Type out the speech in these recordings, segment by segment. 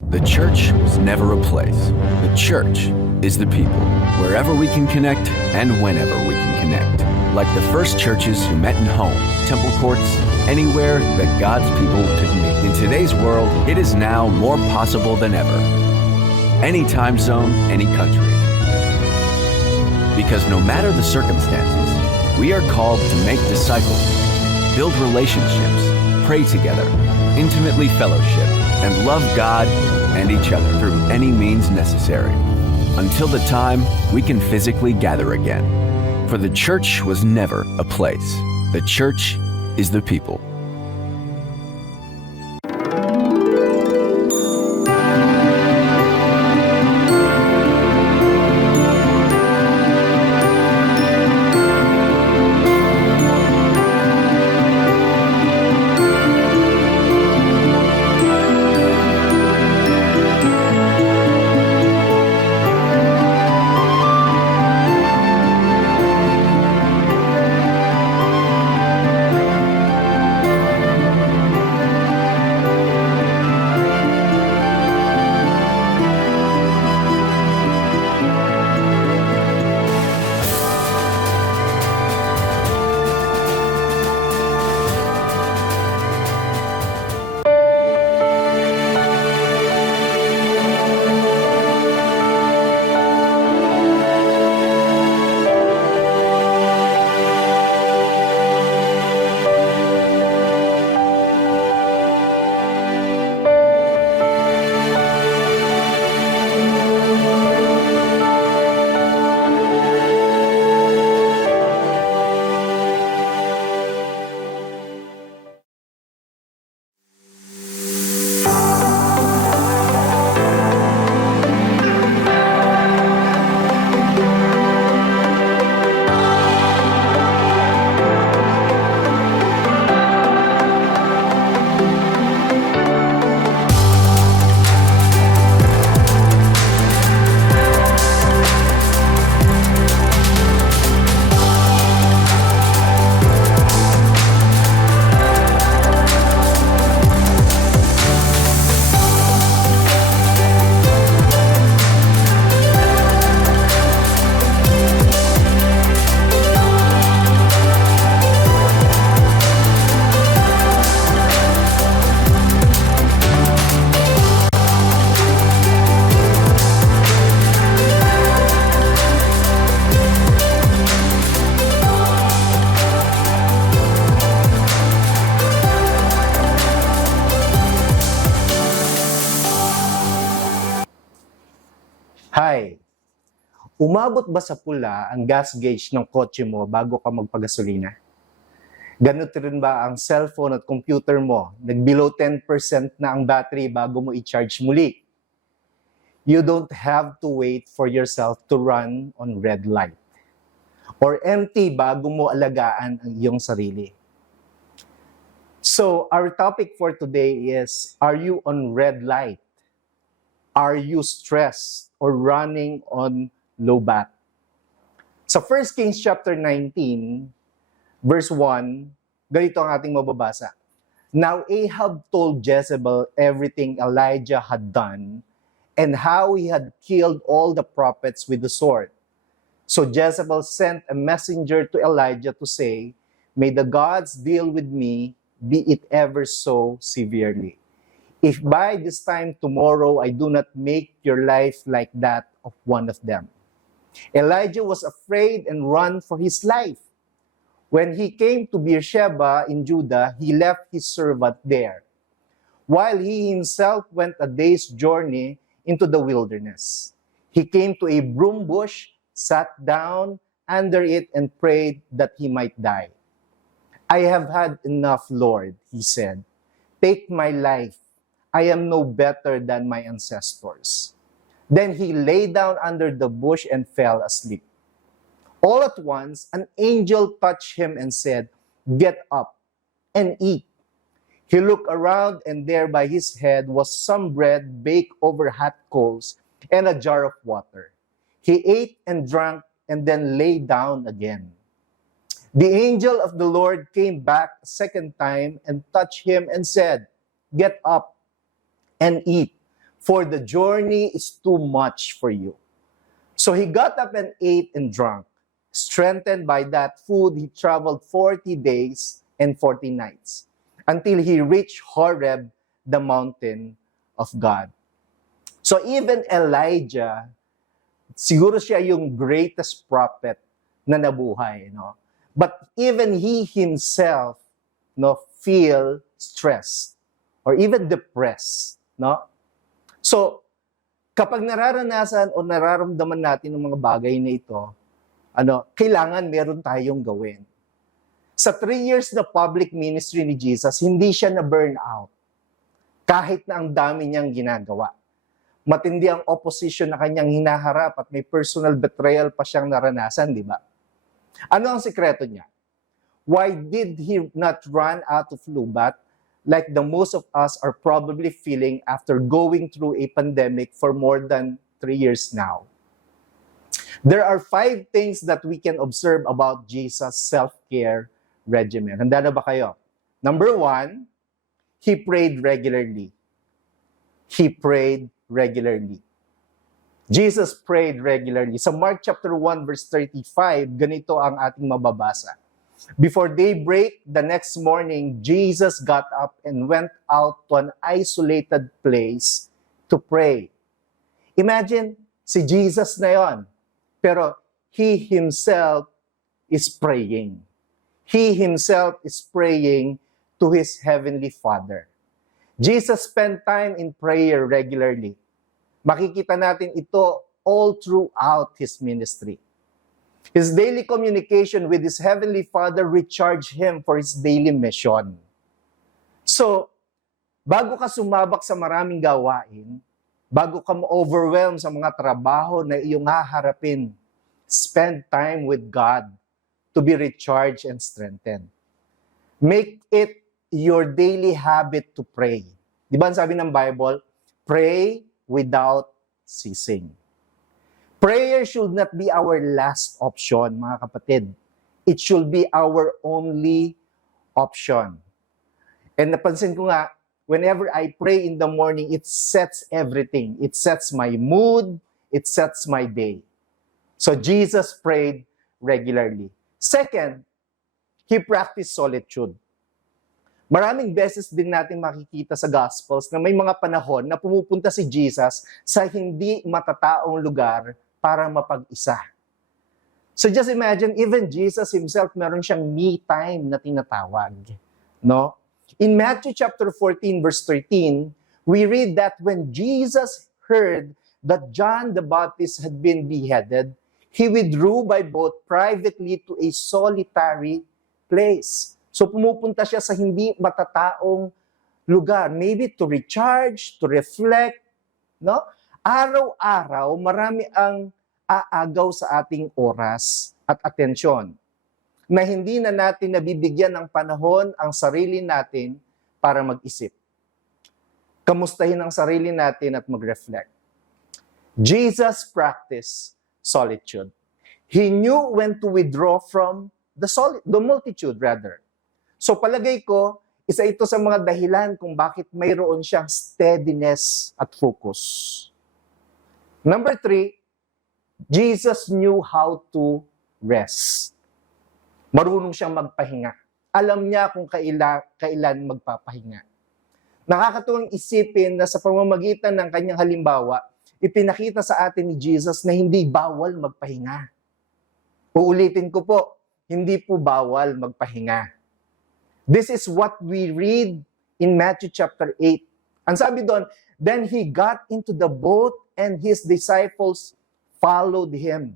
The church was never a place. The church is the people. Wherever we can connect and whenever we can connect. Like the first churches who met in homes, temple courts, anywhere that God's people could meet. In today's world, it is now more possible than ever. Any time zone, any country. Because no matter the circumstances, we are called to make disciples, build relationships, pray together, intimately fellowship, and love God and each other through any means necessary, until the time we can physically gather again. For the church was never a place. The church is the people. Hi! Umabot ba sa pula ang gas gauge ng kotse mo bago ka magpagasolina? Ganito rin ba ang cellphone at computer mo? Nag-below 10% na ang battery bago mo i-charge muli. You don't have to wait for yourself to run on red light or empty bago mo alagaan ang iyong sarili. So, our topic for today is, are you on red light? Are you stressed or running on low bat? Sa 1 Kings chapter 19, verse 1, ganito ang ating mababasa. Now Ahab told Jezebel everything Elijah had done and how he had killed all the prophets with the sword. So Jezebel sent a messenger to Elijah to say, "May the gods deal with me, be it ever so severely. If by this time tomorrow I do not make your life like that of one of them." Elijah was afraid and ran for his life. When he came to Beersheba in Judah, he left his servant there, while he himself went a day's journey into the wilderness. He came to a broom bush, sat down under it, and prayed that he might die. "I have had enough, Lord," he said. "Take my life. I am no better than my ancestors." Then he lay down under the bush and fell asleep. All at once, an angel touched him and said, "Get up and eat." He looked around, and there by his head was some bread baked over hot coals and a jar of water. He ate and drank and then lay down again. The angel of the Lord came back a second time and touched him and said, "Get up and eat, for the journey is too much for you." So he got up and ate and drank. Strengthened by that food, he traveled 40 days and 40 nights until he reached Horeb, the mountain of God. So even Elijah, siguro siya yung greatest prophet na nabuhay, no? But even he himself, no, feel stressed or even depressed, no? So kapag nararanasan o nararamdaman natin ng mga bagay na ito, kailangan meron tayong gawin. Sa 3 years na public ministry ni Jesus, hindi siya na-burn out. Kahit na ang dami niyang ginagawa. Matindi ang opposition na kanyang hinaharap at may personal betrayal pa siyang naranasan, di ba? Ano ang sikreto niya? Why did he not run out of lubat like the most of us are probably feeling after going through a pandemic for more than 3 years now? There are 5 things that we can observe about Jesus' self-care regimen. Handa na ba kayo? Number 1, he prayed regularly. He prayed regularly. Jesus prayed regularly. Sa Mark chapter 1 verse 35, ganito ang ating mababasa. Before daybreak, the next morning, Jesus got up and went out to an isolated place to pray. Imagine, si Jesus na yon, pero he himself is praying. He himself is praying to his heavenly Father. Jesus spent time in prayer regularly. Makikita natin ito all throughout his ministry. His daily communication with his heavenly Father recharged him for his daily mission. So, bago ka sumabak sa maraming gawain, bago ka ma-overwhelm sa mga trabaho na iyong haharapin, spend time with God to be recharged and strengthened. Make it your daily habit to pray. Di ba ang sabi ng Bible? Pray without ceasing. Prayer should not be our last option, mga kapatid. It should be our only option. And napansin ko nga, whenever I pray in the morning, it sets everything. It sets my mood. It sets my day. So Jesus prayed regularly. Second, he practiced solitude. Maraming beses din natin makikita sa Gospels na may mga panahon na pumupunta si Jesus sa hindi matataong lugar para mapag-isa. So just imagine, even Jesus himself, meron siyang me time na tinatawag. No? In Matthew chapter 14, verse 13, we read that when Jesus heard that John the Baptist had been beheaded, he withdrew by boat privately to a solitary place. So pumupunta siya sa hindi matataong lugar, maybe to recharge, to reflect, no? Araw-araw, marami ang aagaw sa ating oras at atensyon na hindi na natin nabibigyan ng panahon ang sarili natin para mag-isip. Kamustahin ang sarili natin at mag-reflect. Jesus practiced solitude. He knew when to withdraw from the multitude rather. So palagay ko, isa ito sa mga dahilan kung bakit mayroon siyang steadiness at focus. Number 3, Jesus knew how to rest. Marunong siyang magpahinga. Alam niya kung kailan magpapahinga. Nakakatuwang isipin na sa pamamagitan ng kanyang halimbawa, ipinakita sa atin ni Jesus na hindi bawal magpahinga. Uulitin ko po, hindi po bawal magpahinga. This is what we read in Matthew chapter 8. Ang sabi doon, then he got into the boat and his disciples followed him.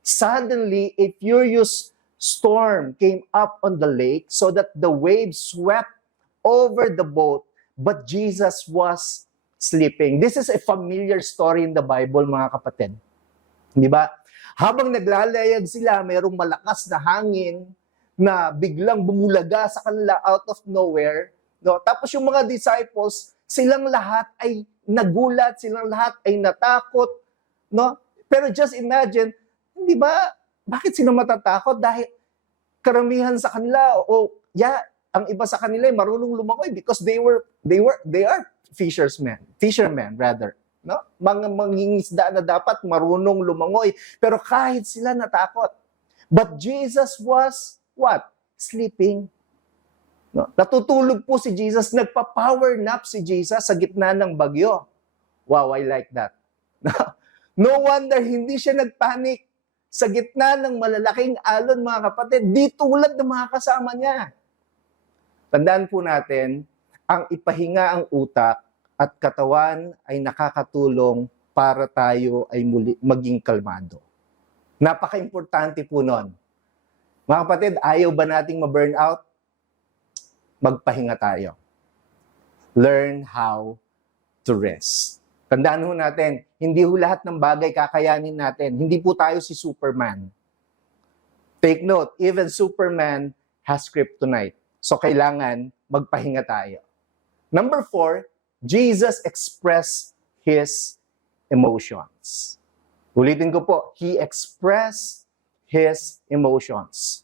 Suddenly, a furious storm came up on the lake so that the waves swept over the boat, but Jesus was sleeping. This is a familiar story in the Bible, mga kapatid. Di ba? Habang naglalayag sila, mayroong malakas na hangin na biglang bumulaga sa kanila out of nowhere. No? Tapos yung mga disciples, silang lahat ay nagulat, silang lahat ay natakot. No? Pero just imagine, di ba, bakit sila matatakot? Dahil karamihan sa kanila, ang iba sa kanila ay marunong lumangoy because they are fishermen rather. No? Mga mangingisda na dapat marunong lumangoy. Pero kahit sila natakot. But Jesus was what? Sleeping. No? Natutulog po si Jesus. Nagpa-power nap si Jesus sa gitna ng bagyo. Wow, I like that. No wonder hindi siya nagpanic sa gitna ng malalaking alon, mga kapatid. Di tulad ng mga kasama niya. Tandaan po natin, ang ipahinga ang utak at katawan ay nakakatulong para tayo ay muli maging kalmado. Napaka-importante po nun. Mga kapatid, ayaw ba nating ma-burnout? Magpahinga tayo. Learn how to rest. Tandaan ho natin, hindi ho lahat ng bagay kakayanin natin. Hindi po tayo si Superman. Take note, even Superman has kryptonite. So kailangan magpahinga tayo. Number 4, Jesus expressed His emotions. Ulitin ko po, He expressed His emotions.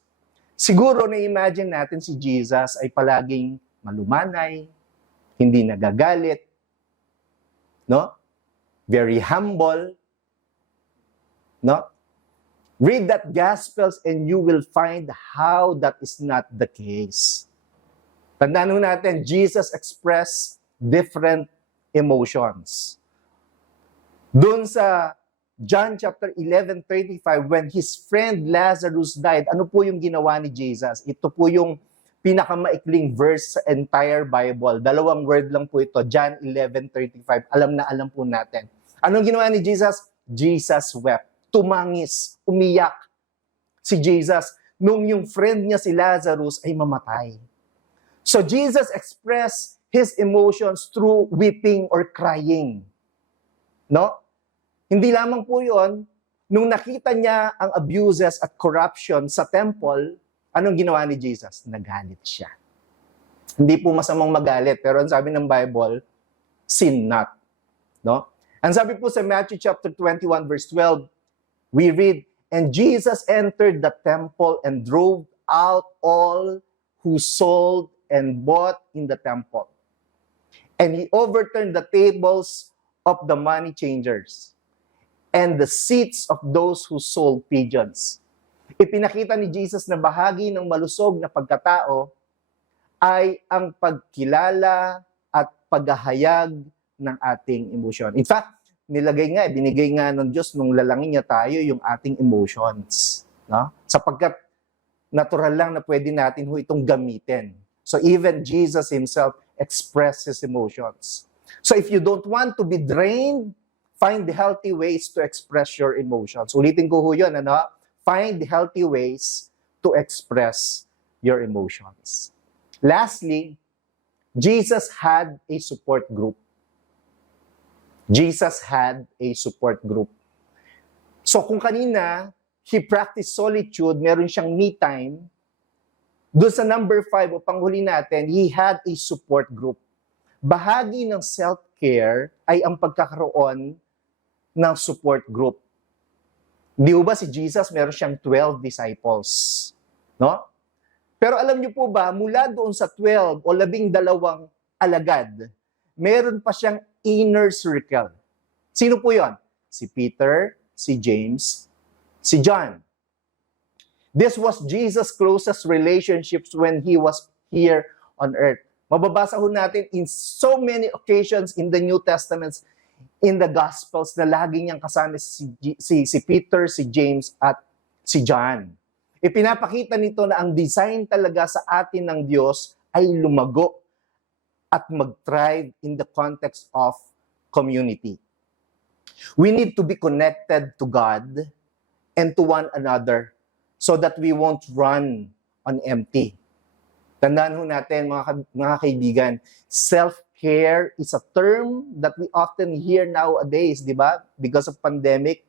Siguro na-imagine natin si Jesus ay palaging malumanay, hindi nagagalit, no? Very humble, no? Read that Gospels and you will find how that is not the case. Tandaan natin, Jesus expressed different emotions. Doon sa John chapter 11:35, when his friend Lazarus died, ano po yung ginawa ni Jesus? Ito po yung pinakamaikling verse sa entire Bible. Dalawang word lang po ito, John 11:35. Alam na alam po natin. Anong ginawa ni Jesus? Jesus wept. Tumangis, umiyak si Jesus nung yung friend niya si Lazarus ay mamatay. So Jesus expressed His emotions through weeping or crying. No? Hindi lamang po yun, nung nakita niya ang abuses at corruption sa temple, anong ginawa ni Jesus? Nagalit siya. Hindi po masamang magalit, pero ang sabi ng Bible, sin not. No? Ang sabi po sa Matthew chapter 21 verse 12, we read, and Jesus entered the temple and drove out all who sold and bought in the temple. And He overturned the tables of the money changers and the seats of those who sold pigeons. Ipinakita ni Jesus na bahagi ng malusog na pagkatao ay ang pagkilala at paghahayag ng ating emosyon. In fact, binigay nga ng Diyos nung lalangin niya tayo yung ating emotions. No? Sapagkat natural lang na pwede natin itong gamitin. So even Jesus Himself expressed His emotions. So if you don't want to be drained, find healthy ways to express your emotions. Ulitin ko yun, ano? Find healthy ways to express your emotions. Lastly, Jesus had a support group. Jesus had a support group. So kung kanina, He practiced solitude, meron siyang me time, doon sa number 5, o panghuli natin, He had a support group. Bahagi ng self-care ay ang pagkakaroon ng support group. Di ba si Jesus, meron siyang 12 disciples. No? Pero alam niyo po ba, mula doon sa 12 o 12 alagad, meron pa siyang inner circle. Sino po yon? Si Peter, si James, si John. This was Jesus' closest relationships when He was here on earth. Mababasa ho natin in so many occasions in the New Testament, in the Gospels, na lagi niyang kasama si Peter, si James, at si John. Ipinapakita nito na ang design talaga sa atin ng Diyos ay lumago at mag-thrive in the context of community. We need to be connected to God and to one another so that we won't run on empty. Tandaan ho natin, mga kaibigan, self-care is a term that we often hear nowadays, di ba? Because of pandemic.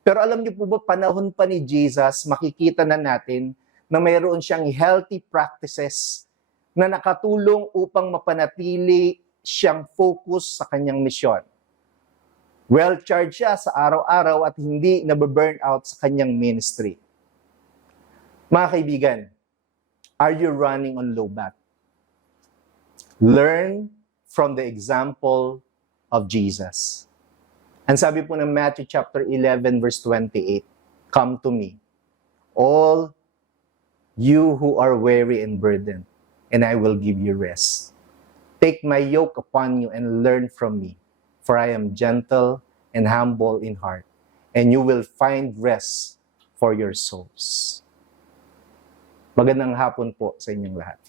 Pero alam niyo po ba, panahon pa ni Jesus, makikita na natin na mayroon siyang healthy practices na nakatulong upang mapanatili siyang focus sa kanyang misyon. Well-charged siya sa araw-araw at hindi nababurn out sa kanyang ministry. Mga kaibigan, are you running on low bat? Learn from the example of Jesus. Ang sabi po ng Matthew chapter 11 verse 28, "Come to me, all you who are weary and burdened, and I will give you rest. Take my yoke upon you and learn from me, for I am gentle and humble in heart, and you will find rest for your souls." Magandang hapon po sa inyong lahat.